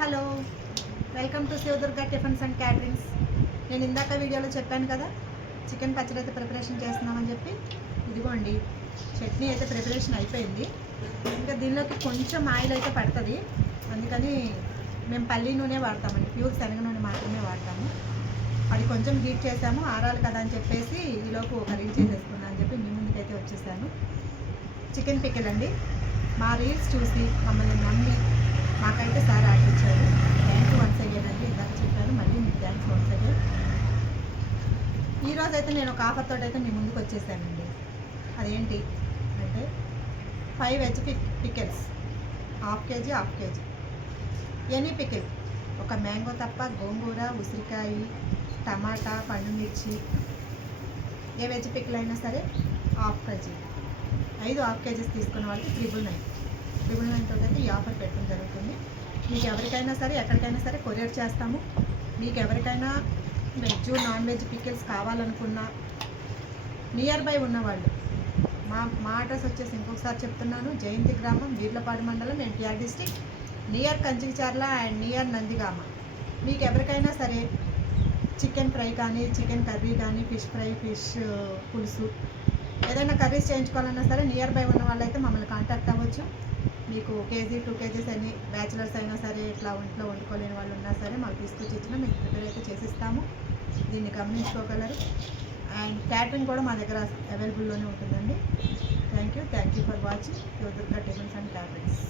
Hello, welcome to Shiva Durga tiffins and caterings. నేను ఇందాక వీడియోలో చెప్పాను కదా, చికెన్ పచ్చడి అయితే ప్రిపరేషన్ చేస్తున్నామని చెప్పి. ఇదిగోండి, చట్నీ అయితే ప్రిపరేషన్ అయిపోయింది. ఇంకా దీనిలోకి కొంచెం ఆయిల్ అయితే పడుతుంది, అందుకని మేము పల్లి నూనె వాడతామండి, ప్యూర్ శనగ నూనె మాత్రమే వాడతాము. అది కొంచెం హీట్ చేసాము, ఆరాలి కదా అని చెప్పేసి ఈలోపు కర్రీ చేసేసుకున్నాను అని చెప్పి మీ ముందుకైతే వచ్చేసాను. చికెన్ పికిల్ అండి. మా రీల్స్ చూసి మమ్మల్ని నమ్మి మాకైతే సార్ ఆర్డర్ ఇచ్చారు. థ్యాంక్ యూ వన్స్ అగైన్ అండి. ఇందాక చెప్పాను, మళ్ళీ మీకు థ్యాంక్స్ వన్స్ అగైన్. ఈరోజు అయితే నేను ఒక ఆఫర్ తోటి అయితే మీ ముందుకు వచ్చేసానండి. అదేంటి అంటే 5 veg pickles, half KG any pickle, ఒక మ్యాంగో తప్ప గోంగూర, ఉసిరికాయ, టమాటా, పండుమిర్చి, ఏ వెజ్ పికిల్ అయినా సరే హాఫ్ కేజీ. 5 హాఫ్ కేజీస్ తీసుకున్న వాళ్ళకి 999 తోటి అయితే ఈ ఆఫర్ పెట్టడం జరుగుతుంది. మీకు ఎవరికైనా సరే ఎక్కడికైనా సరే కొరియర్ చేస్తాము. మీకు ఎవరికైనా వెజ్ నాన్ వెజ్ పికిల్స్ కావాలనుకున్నా నియర్ బై ఉన్నవాళ్ళు, మా అడ్రస్ వచ్చేసి ఇంకొకసారి చెప్తున్నాను, జయంతి గ్రామం, వీర్లపాడు మండలం, NTR district, near Kanchikacherla and near Nandigama. మీకు ఎవరికైనా సరే చికెన్ ఫ్రై కానీ, చికెన్ కర్రీ కానీ, ఫిష్ ఫ్రై, ఫిష్ పులుసు, ఏదైనా కర్రీస్ చేయించుకోవాలన్నా సరే నియర్ బై ఉన్న వాళ్ళైతే మమ్మల్ని కాంటాక్ట్ అవ్వచ్చు. మీకు కేజీ 2 కేజీస్ అని బ్యాచిలర్స్ అయినా సరే, ఇట్లా ఇంట్లో వండుకోలేని వాళ్ళు ఉన్నా సరే మాకు తీసుకొచ్చి ఇచ్చినా మీకు ప్రిపేర్ అయితే చేసిస్తాము. దీన్ని గమనించుకోగలరు. అండ్ క్యాటరింగ్ కూడా మా దగ్గర అవైలబుల్లోనే ఉంటుందండి. Thank you for watching Shiva Durga tiffins and caterings.